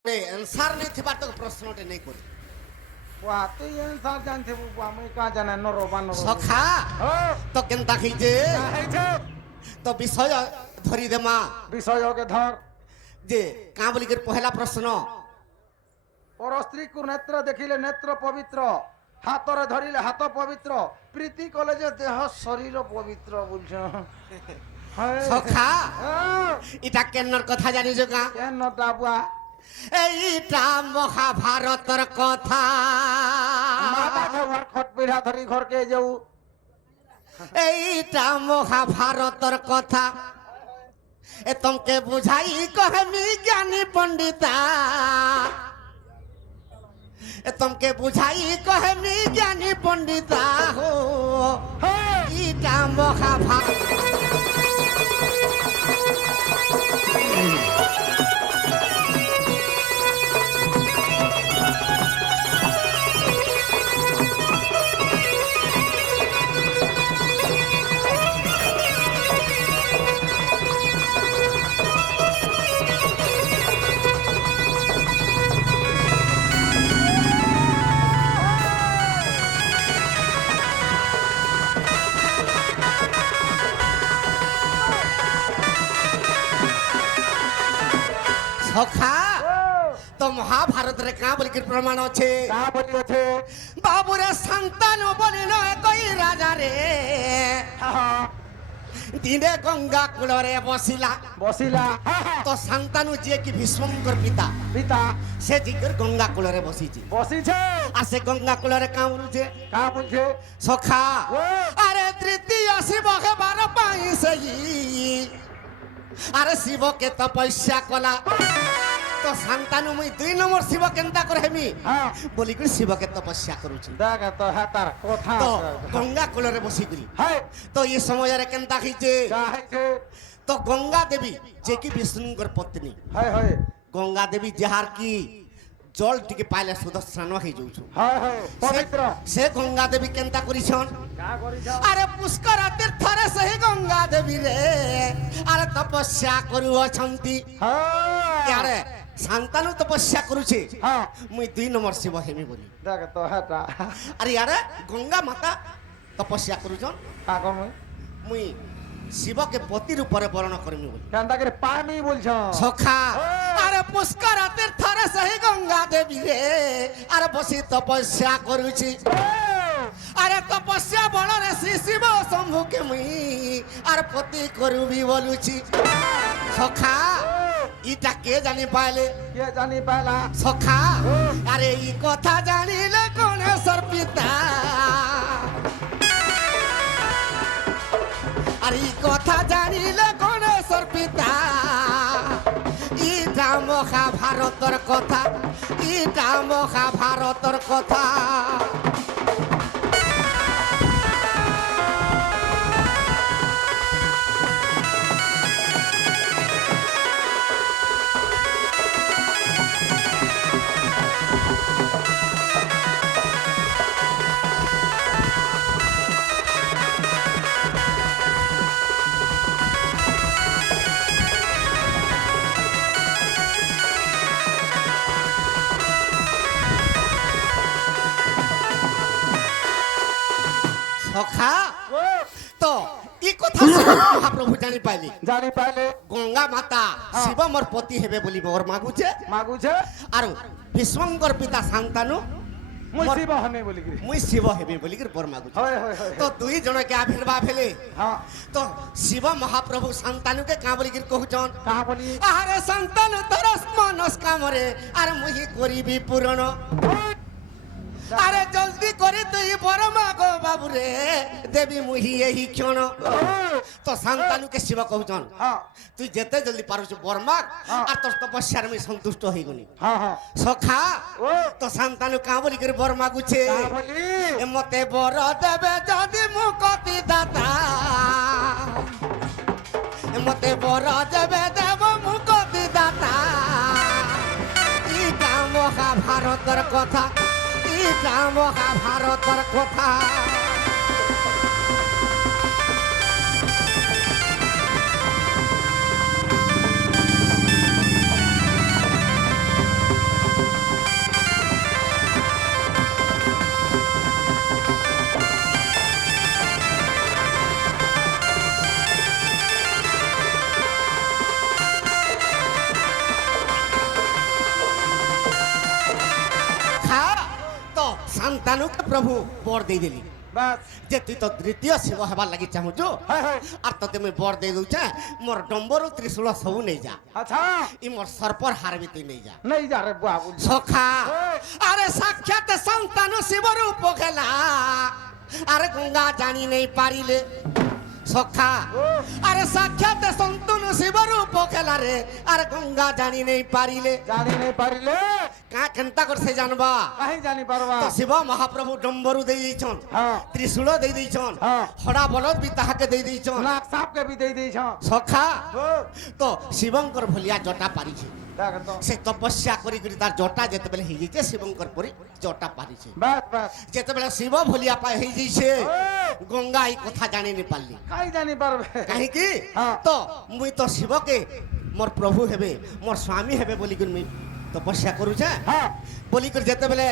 Answer नहीं थिबार तो प्रश्नटे नहीं करी वाह तो ये आंसर जानते बुआ मैं का जाने नरो सखा तो केनता खिजे तो विषय धरी देमा विषय के धर जे का बोली कर पहला प्रश्न और स्त्री को नेत्र देखिले नेत्र पवित्र हाथरे धरिले हाथ पवित्र प्रीति कलेजे देह शरीर पवित्र बुझ सखा इटा केन्नर कथा जानि जो का केन्नटा बुआ এইটা মহাভারতের কথা माता घर खट पीढ़ा धरी घर के जाऊ এইটা মহাভারতের কথা এ তোমাকে বুঝাই কহমি জ্ঞানী পণ্ডিতা এ তোমাকে বুঝাই কহমি জ্ঞানী পণ্ডিতা হো এইটা মহাভারত सखा तो महाभारत रे का बोली प्रमाण अच्छे का बोली अच्छे बाबूरे संतान बोली न कोई राजा रे दिने गंगा कूल रे बसिला बसिला तो संतानु जे की भीष्मकर पिता पिता से जिगर गंगा कूल रे बसिची बसी छे आ से गंगा कूल रे का बोलुछे का बोलछे सखा अरे तृतीय शिव के 12 पाई सही अरे शिव के तपस्या कला तो संतानु मुई 2 नंबर शिव केनता करहेमी हां बोली कर शिव के तपस्या करूची देख तो हातार कोठा तो गंगा कूल रे बसी गरी है तो ये समय रे केनता खिचे का है छे तो गंगा देवी जे की विष्णुकर पत्नी है गंगा देवी जहार की जल टिके पाइले सुदर्शन हो जाउछु है पवित्र से गंगा देवी केनता करिछन का करी जा अरे पुष्कर तीर्थ रे सही गंगा देवी रे अरे तपस्या करू अछंती हां यारे संतानु तपस्या करूछे हां मुई 2 नंबर शिव हेमी बोली देख तो हाता अरे यारे गंगा माता तपस्या करूछन का कर मुई शिव के पति रूप रे वर्ण करमी बोली केनता करे पामी बोल छ सखा अरे पुष्कर तीर्थ रे सही गंगा देवी रे अरे बसी तपस्या करूछी अरे तपस्या बल रे श्री शिव शंभु के मुई अरे पति करू भी बोलुछी सखा इटा के जानी पाले के जानी पाला सखा अरे ई कथा जानिले गणेशर पिता अरे ई कथा जानिले गणेशर पिता इटा महाभारतर कथा इटा महाभारतर कथा सखा तो ई कथा महाप्रभु जानी पाइली गंगा माता शिव मोर पति हेबे बोली बर मागु छे आरो भीष्मकर पिता शांतानु मुई शिव हेबे बोली कर बर मागु तो 2 जण के आविर्भाव भेले हां तो शिव महाप्रभु शांतानु के का बोली कर कहउचन का बोली अरे शांतानु तरस मनस कामरे अरे मुही करिबी पूर्ण अरे जल्दी करी तु बर मागो बाबू रे देवी मुही यही क्षण तो संतानु के शिव कहउचन हां तू जेते जल्दी पारुछ बर माग आ तोर तपस्या में संतुष्ट होई गनी हां हां सखा तो संतानु का बोली कर बर मागु छे का बोली मते बर देबे जदी मुक्ति दाता मते बर देबे देव मुक्ति दाता ई काम महाभारतर कथा इटा महाभारतर कथा শান্তানুকে প্রভু বর দেই দেলি বাস যে তুই তো তৃতীয় শিব হবার লাগি চাহুছু হ্যাঁ হ্যাঁ আর তোতে মুই বর দেই দউছে মোর ডম্বর ত্রিশূল সবু নেই যা আচ্ছা ই মোর সর্পর হার বি তুই নেই যা নেই যা রে বাবু সখা ওই। আরে সাক্ষাৎ সন্তান শিব রূপ খেলা আরে গঙ্গা জানি নেই পারিলে সখা ও। আরে সাক্ষাৎ সন্তান শিব রূপ খেলা রে আর গঙ্গা জানি নেই পারিলে জানি নেই পারিলে কা কেনতা করছে জানবা কাহি জানি পারবা তো শিব মহাপ্রভু ডম্বরু দেই দিছন হ্যাঁ ত্রিশূল দেই দিছন হ্যাঁ। হড়া বলদ বি তাহাকে দেই দিছন নাক সাপকে বি দেই দেইছ সখা ও তো শিবঙ্কর ভলিয়া জটা পারিছে দেখ তো সে তপস্যা করি করি তার জটা যেতেবেলে হইছে শিবঙ্কর পরি জটা পারিছে বাস বাস যেতেবেলে শিব ভলিয়া পাই হইছে ও গঙ্গা এই কথা জানি নি পারলি কাহি জানি পারবে কাহিকি হ্যাঁ। তো মুই তো শিবকে মোর প্রভু হেবে মোর স্বামী হেবে বলি করি মুই তপস্যা করুছে হ্যাঁ বলি করে যেতেবেলে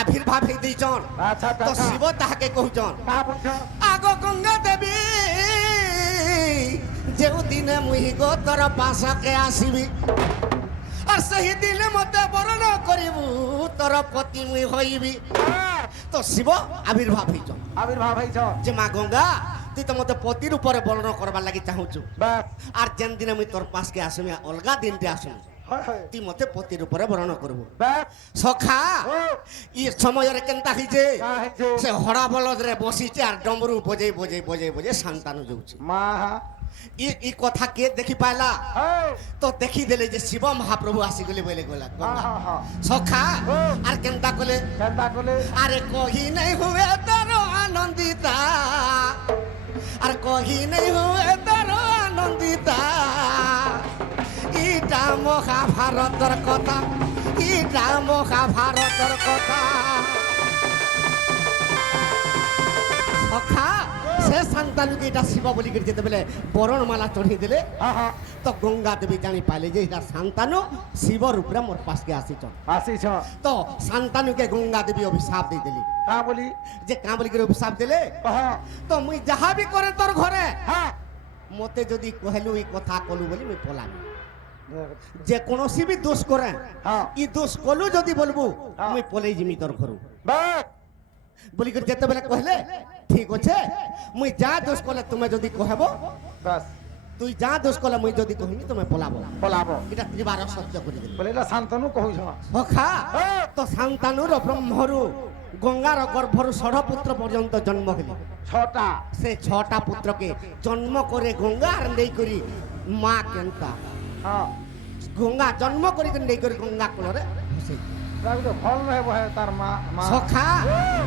আবির্ভাব হই দিছন আচ্ছা তো আচ্ছা শিব তাহাকে কহুছন কা বুঝছ আগ গঙ্গা দেবী যেউ দিনে মুই গো তোর পাশকে আসিবি আর সেই দিনে মতে বরণ করিবু তোর পতি মুই হইবি তো শিব আবির্ভাব হইছ আবির্ভাব হইছ যে মা গঙ্গা তুই তো মতে পতির উপরে বর্ণন করবার লাগি চাহুছু বাস আর যেন দিনে মুই তোর পাশকে আসিবি অলগা দিনতে আসুন হয় হয় তুই মতে পতির উপরে বর্ণন করবু বাস সখা ও ই সময়ের কেনতা হইছে কা হইছে সে হড়া বলদরে বসিছে আর ডমরু বজেই বজেই বজেই বজেই শান্তানু যাচ্ছে মা ই কথা কে দেখি পাইলা হ্যাঁ তো দেখি দেলে যে শিব মহাপ্রভু আসিগলে বলে গলা হ্যাঁ হ্যাঁ হ্যাঁ সখা ও। আর কেনতা কলে কেনতা কলে আরে কহি নাই হুয়ে তোর আনন্দিতা আর কহি নাই হুয়ে তোর আনন্দিতা ইটা মহাভারতের কথা ইটা মহাভারতের কথা সখা সে শান্তানুকে এটা শিব বলি করে যেতে বলে বরণমালা চড়িয়ে দিলে হ্যাঁ হ্যাঁ তো গঙ্গা দেবী জানি পাইলে যে এটা শান্তানু শিবর উপরে মোর পাশকে আসিছন আসিছ তো শান্তানুকে গঙ্গা দেবী অভিশাপ দিয়ে দিলি কা বলি যে কাঁ বলি করে অভিশাপ দিলে হ্যাঁ তো মুই যাহা বি করে তোর ঘরে হ্যাঁ মতে যদি কহেলু এই কথা কলু বলি মুই পলামি যে কোনসি বি দোষ করে হ্যাঁ ই দোষ কলু যদি বলবু হ্যাঁ। মুই পলেই জিমি তোর ঘরু বাস বলি করে যেতে বেলে কহলে ঠিক আছে মুই যা দোষ কলে তুমি যদি কহব বাস তুই যা দোষ কলে মুই যদি কহিনি তুমি পলাবো পলাব এটা ত্রিবার সত্য করে দিল বলে এটা শান্তনু কহুছ সখা হ্যাঁ। তো শান্তানুর ব্রহ্মরু গঙ্গার গর্ভরু ষড় পুত্র পর্যন্ত জন্ম হইল ছটা সে ছটা পুত্রকে জন্ম করে গঙ্গার নেই করি মা কেনতা হ্যাঁ গঙ্গা জন্ম করি নেই করি গঙ্গা কুলরে ভসেই রাখতো ফল রহব হে তার মা মা সখা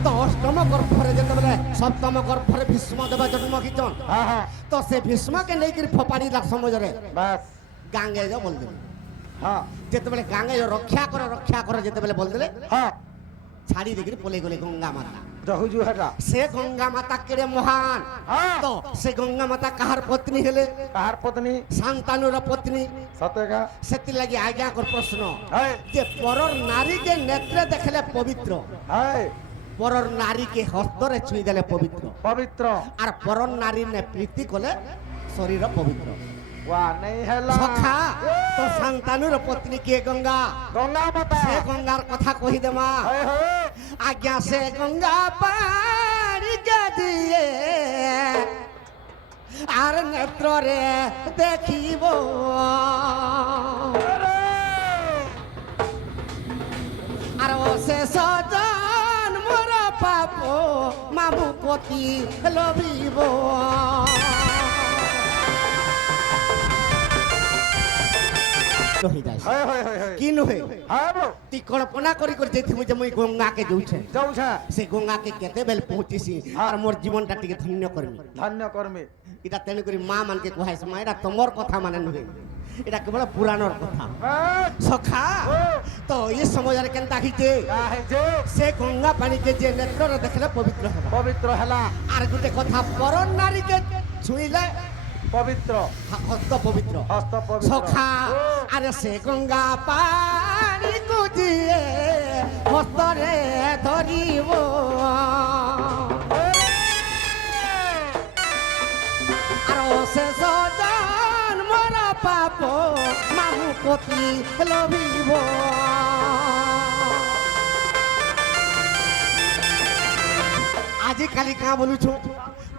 তো অষ্টম গর্ভরে যেতেবেলে সপ্তম গর্ভরে ভীষ্ম দেবা জন্ম কিচন হ্যাঁ হ্যাঁ তো সে ভীষ্মকে নেইকরি ফোপাড়ি লাগ সমজরে বাস গাঙ্গে যা বল দিলে হ্যাঁ যেতেবেলে গাঙ্গে রক্ষা করে যেতেবেলে বল দিলে হ্যাঁ ছাড়ি দেখি পলে গলে গঙ্গা মাতা জহুজু হেটা সে গঙ্গা মাতা কেড়ে মহান হ্যাঁ তো সে গঙ্গা মাতা কাহার পত্নী হেলে কাহার পত্নী শান্তানুর পত্নী সতেগা সেতি লাগি আজ্ঞা কর প্রশ্ন হ্যাঁ যে পরর নারীকে নেত্রে দেখলে পবিত্র হ্যাঁ পরর নারীকে হস্তরে ছুঁই দেলে পবিত্র পবিত্র আর পরর নারী নে প্রীতি কলে শরীর পবিত্র ওয়া নেই হেলা সখা তো শান্তানুর পত্নী কে গঙ্গা গঙ্গা মাতা সে গঙ্গার কথা কহি দেমা হ্যাঁ হ্যাঁ আজ্ঞা সে গঙ্গা পাড়ি দিয়ে আর নেত্রে দেখিব আর ও সে সজন মোর পাপ মামু পতি লবিব হ্যাঁ হ্যাঁ হ্যাঁ হ্যাঁ কি নুহে হ্যাঁ বো তুই কল্পনা করি করে যেথিমু যে মুই গঙ্গাকে যাউছে যাউছা সে গঙ্গাকে কেতে বেল পৌঁছিছি আর মোর জীবনটা টিকে ধন্য করবি ধন্য কর্মী এটা তেণু করে মা মানকে কুহাইছে মা এটা তোমার কথা মানে নুহে এটা কেবল পুরাণর কথা বাস সখা তো এই সময়ের কেনতা হইছে কাহে যে সে গঙ্গা পানিকে যে নেত্রে দেখলে পবিত্র হবে পবিত্র হেলা আর গোটে কথা পরন নারীকে ছুঁইলে পবিত্র হস্ত পবিত্র হস্ত পবিত্র সখা আরে সে গঙ্গা পানি কুজিয়ে হস্তরে ধরিব আর সে সজন মোর পাপ মামু পতি লভিব কাঁ বলুছু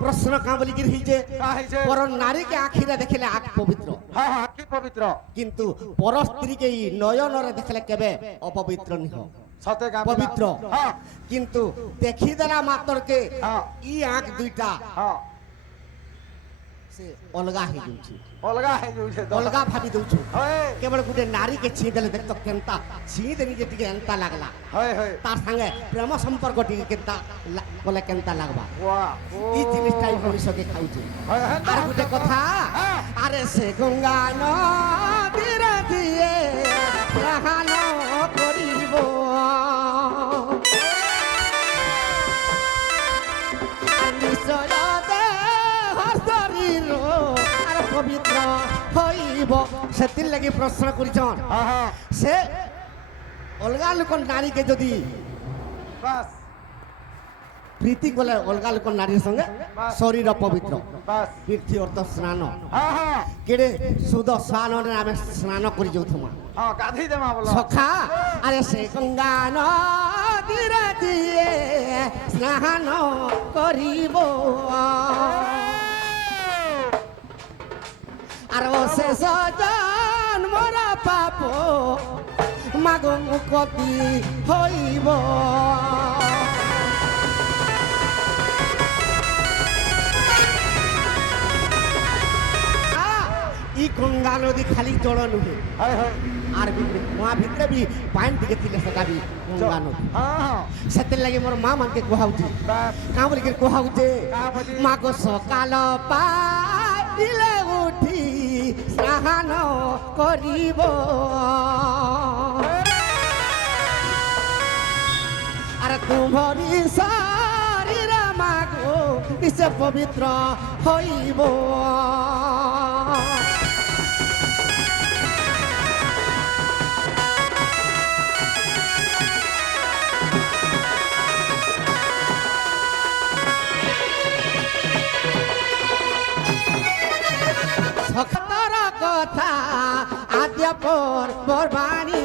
প্রশ্ন কাঁ বলি কি হইছে কা হইছে পর নারীকে আখিরে দেখিলে আখ পবিত্র হ্যাঁ হ্যাঁ কি পবিত্র কিন্তু পর স্ত্রীকে ই নয়নরে দেখলে কেবে অপবিত্র নিহ সতে গা পবিত্র হ্যাঁ কিন্তু দেখিদেলা মাত্রকে হ্যাঁ ই আখ দুইটা হ্যাঁ সে অলগা হয়ে যাଉଛି অলগা হয়ে যাଉଛି তো অলগা ভাবি দଉଛୁ হয় কেবল গোটে নারীকে ছিঁ দেলে দেখতো কেনতা ছিঁ দেনি যে টিকে এন্তা লাগলা হয় হয় তার সঙ্গে প্রেম সম্পর্ক টিকে কেনতা বলে কেনতা লাগবা ওয়া ও এই জিনিসটা মনুষ্যকে খাউছে হয় হ্যাঁ আর গোটে কথা হ্যাঁ। আরে সে গঙ্গা নদীর দিয়ে স্নান করিব আর নিশ্চয় দেহ শরীর আর পবিত্র হইব সেতির লাগি প্রশ্ন করিছন হ্যাঁ হ্যাঁ সে অলগা লোক নারীকে যদি বাস প্রীতি কলে অলগা লোক নারীর সঙ্গে শরীর পবিত্র বাস তীর্থি অর্থ স্নান হ্যাঁ হ্যাঁ কেড়ে শুধু স্নাନରେ আমি স্নান করি যাউথমা হ্যাঁ গাধি দেমা বলো সখা আরে সে গঙ্গা নদীর দিয়ে স্নান করিব আর ও শেষ জন্মর পাপ মাগ মুক্তি হইব ই গঙ্গা নদী খালি জল নুহে হয় হয় আর কুয়া ভিতরে বি পানি টিকে ଥିଲେ সেটা বি গঙ্গা নদী হ্যাঁ হ্যাঁ ସେଥିର୍ ଲାଗି ମୋର ମା ମାନକେ କୁହାଉଛି ବାସ୍ କାଁ ବୋଲିକି କୁହାଉଛି କାଁ ବୋଲି? ମାଗ ସକାଳ ପାଇଲେ ଉଠି ସ୍ନାନ କରିବ ଆରେ ତୁମରି ଶରୀର ମାଗ ନିଶ୍ଚୟ ପବିତ୍ର ହୋଇବ সখতর কথা আদ্য পর্বাণী